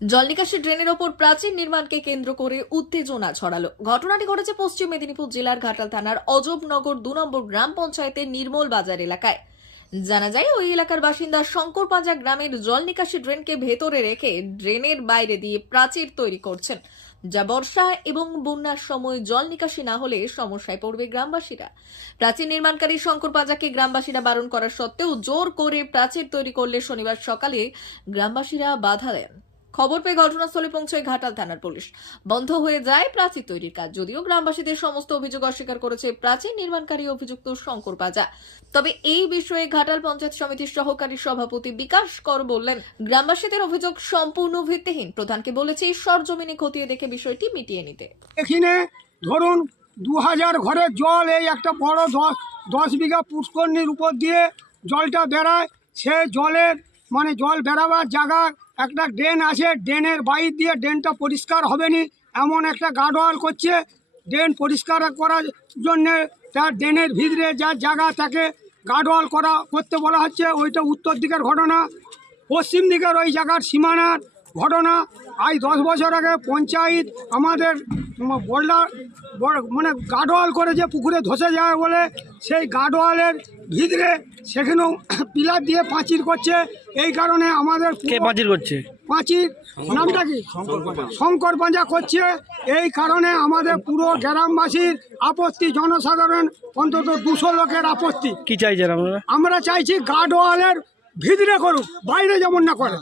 জল নিকাশি ড্রেনের ওপর প্রাচীর নির্মাণকে কেন্দ্র করে উত্তেজনা ছড়ালো। ঘটনাটি ঘটেছে পশ্চিম মেদিনীপুর জেলার ঘাটাল থানার অজবনগর দু নম্বর গ্রাম পঞ্চায়েতের নির্মল বাজার এলাকায়। জানা যায়, ওই এলাকার বাসিন্দা শঙ্কর পাঁজা গ্রামের জল নিকাশি ড্রেনকে ভেতরে রেখে ড্রেনের বাইরে দিয়ে প্রাচীর তৈরি করছেন, যা বর্ষা এবং বন্যার সময় জল নিকাশি না হলে সমস্যায় পড়বে গ্রামবাসীরা। প্রাচীর নির্মাণকারী শঙ্কর পাঁজাকে গ্রামবাসীরা বারণ করা সত্ত্বেও জোর করে প্রাচীর তৈরি করলে শনিবার সকালে গ্রামবাসীরা বাধা দেন। খবর পেয়ে ঘটনাস্থলে পৌঁছয় ঘাটাল থানার পুলিশ। বন্ধ হয়ে যায় প্রাচীর তৈরির কাজ, যদিও গ্রামবাসীদের সমস্ত অভিযোগ অস্বীকার করেছে প্রাচীর নির্মাণকারী অভিযুক্ত শঙ্কর পাজা তবে এই বিষয়ে ঘাটাল পঞ্চায়েত সমিতির সহকারী সভাপতি বিকাশ কর বললেন, গ্রামবাসীদের অভিযোগ সম্পূর্ণ ভিত্তিহীন। প্রধানকে বলেছে সরজমিনে খতিয়ে দেখে বিষয়টি মিটিয়ে নিতে। এখানে ধরুন দু হাজার ঘরের জল এই একটা বড় দশ বিঘা পুষ্করণীর উপর দিয়ে জলটা বেড়ায়। সে জলের মানে জল বেড়াবার জায়গা একটা ড্রেন আছে, ড্রেনের বাইর দিয়ে ড্রেনটা পরিষ্কার হবে নি এমন একটা গার্ডওয়াল করছে। ড্রেন পরিষ্কার করার জন্যে তার ড্রেনের ভিতরে যা জায়গা থাকে গার্ডওয়াল করা, করতে বলা হচ্ছে, ওইটা উত্তর দিকের ঘটনা। পশ্চিম দিকের ওই জায়গার সীমানার ঘটনা, আজ দশ বছর আগে পঞ্চায়েত আমাদের বল্লা মানে গার্ডওয়াল করে যে পুকুরে ধসে যায় বলে, সেই গার্ডওয়ালের ভিতরে সেখানেও পিলার দিয়ে পাঁচির করছে। এই কারণে আমাদের কে পাঁচির করছে? পাঁচির নামটা কি? শঙ্কর পাঁজা করছে। এই কারণে আমাদের পুরো গ্রামবাসীর আপত্তি জনসাধারণ অন্তত দুশো লোকের আপত্তি। কি চাইছেন আপনারা? আমরা চাইছি গার্ডওয়ালের ভিতরে করুক বাইরে যেমন না করে।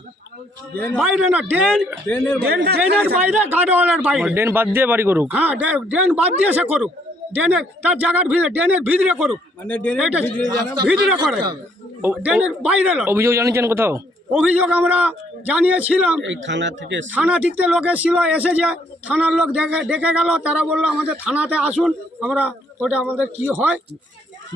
বাইরে না ড্রেন ড্রেনের বাইরে। গার্ডওয়ালের বাইরে ড্রেন বাদ দিয়ে বাড়ি করুক। হ্যাঁ ড্রে- ড্রেন বাদ দিয়ে সে করুক। ড্রেনের তার জায়গার ভিতরে ড্রেনের ভিতরে করুক। মানে ভিতরে করে। ও- ড্রেনের বাইরে। অভিযোগ জানিয়েছেন কোথাও? অভিযোগ আমরা জানিয়েছিলাম। এই থানা থেকে থানা দিকতে লোক এসেছিল এসে যে থানার লোক ডেকে ডেকে গেল তারা বলল আমাদের থানাতে আসুন আমরা ওটা আমাদের কি হয়?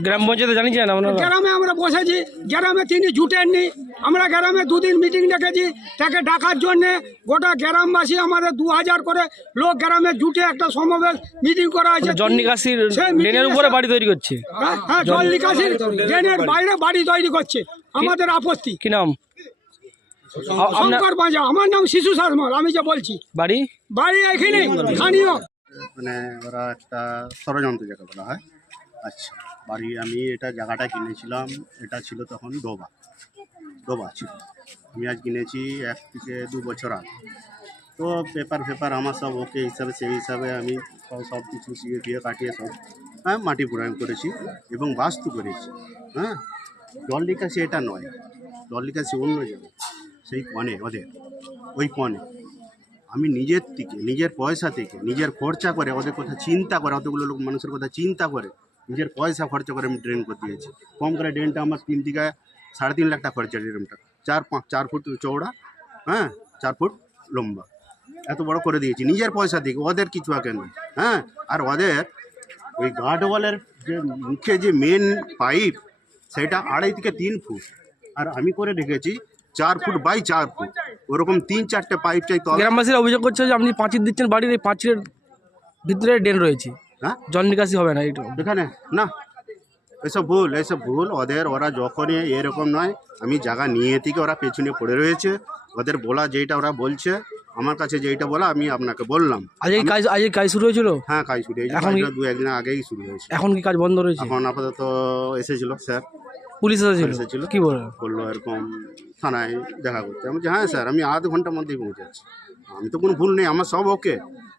গ্রাম পঞ্চায়েতে জানিয়েছেন আপনারা? গ্রামে আমরা বসেছি গ্রামে তিনি জুটেননি আমরা গ্রামে দুদিন মিটিং ডেকেছি তাকে ডাকার জন্যে গোটা গ্রামবাসী আমাদের দু হাজার করে লোক গ্রামে জুটে একটা সমাবেশ মিটিং করা হয়েছে। জল নিকাশির ড্রেনের উপরে বাড়ি তৈরি করছে। হ্যাঁ, হ্যাঁ জল নিকাশির ড্রেনের বাইরে বাড়ি তৈরি করছে আমাদের আপত্তি। কি নাম? শঙ্কর বাজা আমার নাম শিশু সারমাল আমি যে বলছি। বাড়ি? বাড়ি এখানে স্থানীয়। মানে ওরা একটা ষড়যন্ত্র যাকে বলা হয় আচ্ছা বাড়ি আমি এটা জায়গাটা কিনেছিলাম, এটা ছিল তখন ডোবা। ডোবা ছিল। আমি আজ কিনেছি এক থেকে দু বছর আগে। তো পেপার ফেপার আমার সব ওকে হিসাবে, সেই হিসাবে আমি সব কিছু শুয়ে দিয়ে কাটিয়ে সব হ্যাঁ মাটি প্রয়োগ করেছি এবং বাস্তু করেছি হ্যাঁ। জল নিকাশি এটা নয়, জল নিকাশি অন্য জায়গায়, সেই কনে ওদের, ওই কনে। আমি নিজের থেকে, নিজের পয়সা থেকে, নিজের খরচা করে ওদের কথা চিন্তা করে, অতগুলো লোক, মানুষের কথা চিন্তা করে নিজের পয়সা খরচা করে আমি ড্রেন করে দিয়েছি। কম করে ড্রেনটা আমার তিন দিকে সাড়ে তিন লাখ টাকা খরচা ড্রেনটা চার পাঁচ চার ফুট চৌড়া হ্যাঁ? চার ফুট লম্বা। এত বড় করে দিয়েছি। নিজের পয়সা থেকে ওদের কিছু নয় হ্যাঁ? আর ওদের ওই গার্ডওয়ালের যে মুখে যে মেন পাইপ সেটা আড়াই থেকে তিন ফুট। আর আমি করে রেখেছি চার ফুট বাই চার ফুট। ওরকম তিন চারটে পাইপ চাই গ্রামবাসীরা অভিযোগ করছে যে আপনি পাঁচির দিচ্ছেন বাড়ির, এই পাঁচিরের ভিতরে ড্রেন রয়েছে। হ্যাঁ? জল নিকাশি হবে না এইটু এখানে? না। এসব ভুল এসব ভুল। ওদের ওরা যখনই এরকম নয় আমি জায়গা নিয়ে থেকে ওরা পেছনে পড়ে রয়েছে। ওদের বলা যেটা ওরা বলছে আমার কাছে যেটা বলা আমি আপনাকে বললাম। আজ এই কাজ আজ এই কাজ শুরু হয়েছিল? হ্যাঁ কাজ শুরু হয়েছে এখন দু একদিন আগেই শুরু হয়েছে। এখন কি কাজ বন্ধ রয়েছে? এখন আপাতত এসেছিল স্যার। পুলিশ এসেছিল? এসেছিল। কি বলে বলল এরকম থানায় দেখা করতে। আমি হ্যাঁ স্যার আমি আধ ঘণ্টার মধ্যেই পৌঁছাচ্ছি। আমি তো কোনো ভুল নেই আমার সব ওকে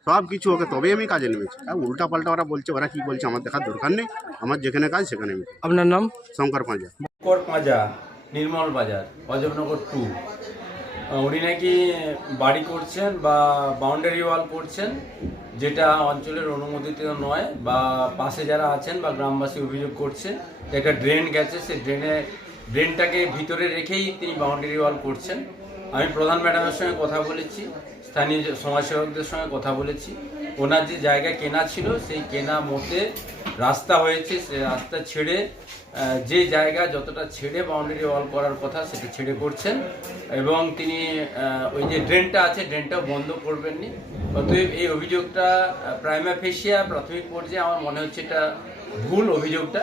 সব কিছু ওকে তবেই আমি কাজে নেমেছি। আর উল্টা পাল্টা ওরা বলছে ওরা কি বলছে আমার দেখার দরকার নেই আমার যেখানে কাজ সেখানে আমি। আপনার নাম? শঙ্কর পাঁজা। শঙ্কর পাঁজা নির্মল বাজার অজবনগর টু। উনি নাকি বাড়ি করছেন বা বাউন্ডারি ওয়াল করছেন যেটা অঞ্চলের অনুমোদিত নয় বা পাশে যারা আছেন বা গ্রামবাসী অভিযোগ করছে একটা ড্রেন গেছে সেই ড্রেনে ড্রেনটাকে ভিতরে রেখেই তিনি বাউন্ডারি ওয়াল করছেন। আমি প্রধান ম্যাডামের সঙ্গে কথা বলেছি। স্থানীয় সমাজসেবকদের সঙ্গে কথা বলেছি। ওনার যে জায়গা কেনা ছিল, সেই কেনা মতে রাস্তা হয়েছে, সে রাস্তা ছেড়ে যে জায়গা যতটা ছেড়ে বাউন্ডারি ওয়াল করার কথা সেটা ছেড়ে করছেন এবং তিনি ওই যে ড্রেনটা আছে, ড্রেনটাও বন্ধ করবেননি। অতএব এই অভিযোগটা প্রাইমা ফেসিয়া প্রাথমিক পর্যায়ে আমার মনে হচ্ছে এটা ভুল অভিযোগটা।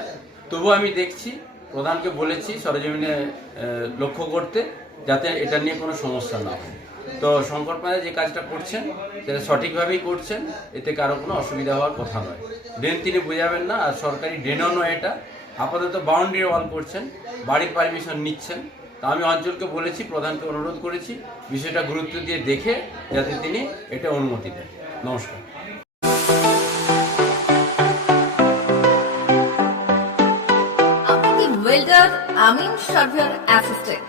তবুও আমি দেখছি, প্রধানকে বলেছি সরজমিনে লক্ষ্য করতে যাতে এটা নিয়ে কোনো সমস্যা না হয়। তো শঙ্কর পাঁজা যে কাজটা করছেন, সেটা সঠিকভাবেই করছেন, এতে কারও কোনো অসুবিধা হওয়ার কথা নয়। ড্রেন তিনি বোঝাবেন না, আর সরকারি ড্রেনও নয় এটা। আপাতত বাউন্ডারি ওয়াল করছেন, বাড়ির পারমিশন নিচ্ছেন। তা আমি অঞ্চলকে বলেছি, প্রধানকে অনুরোধ করেছি, বিষয়টা গুরুত্ব দিয়ে দেখে যাতে তিনি এটা অনুমতি দেন। নমস্কার। আমিন surveyor assistant